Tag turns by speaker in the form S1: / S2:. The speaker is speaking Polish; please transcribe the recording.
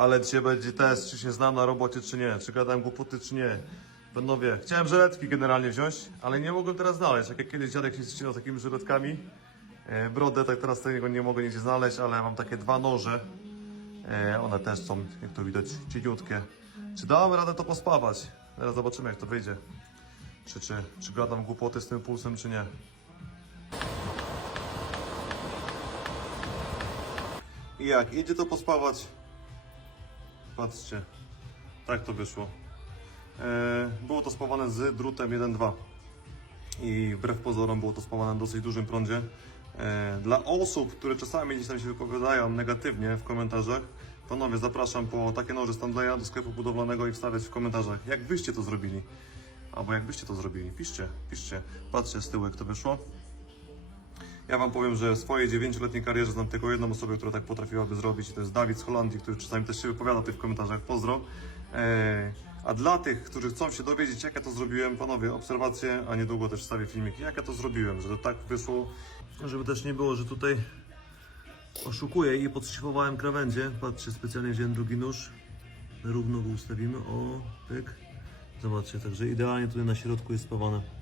S1: Ale dzisiaj będzie test, czy się znam na robocie, czy nie, czy gadam głupoty, czy nie. Panowie, chciałem żyletki generalnie wziąć, ale nie mogłem teraz znaleźć. Jak, jak kiedyś dziadek się ścinał takimi żyletkami, e, brodę, tak teraz tego nie mogę nigdzie znaleźć, ale mam takie dwa noże. E, one też są, jak to widać, cieniutkie. Czy dałem radę to pospawać? Teraz zobaczymy, jak to wyjdzie. Czy, czy, czy gadam głupoty z tym pulsem, czy nie. I jak idzie to pospawać, patrzcie, tak to wyszło. E, było to spawane z drutem 1.2 i wbrew pozorom było to spawane na dosyć dużym prądzie. E, Dla osób, które czasami gdzieś tam się wypowiadają negatywnie w komentarzach, panowie zapraszam po takie noże Stanleya do sklepu budowlanego i wstawiać w komentarzach, jak wyście to zrobili. Albo jak byście to zrobili. Piszcie, piszcie. Patrzcie z tyłu jak to wyszło. Ja Wam powiem, że w swojej 9-letniej karierze znam tylko jedną osobę, która tak potrafiłaby zrobić to jest Dawid z Holandii, który czasami też się wypowiada tutaj w komentarzach. Pozdro. Eee, a dla tych, którzy chcą się dowiedzieć, jak ja to zrobiłem, panowie, obserwacje, a niedługo też wstawię filmik, jak ja to zrobiłem, że to tak wyszło. Żeby też nie było, że tutaj oszukuję i podszlifowałem krawędzie. Patrzcie, specjalnie wziąłem drugi nóż. Równo go ustawimy. O, pyk. Zobaczcie, także idealnie tutaj na środku jest spawane.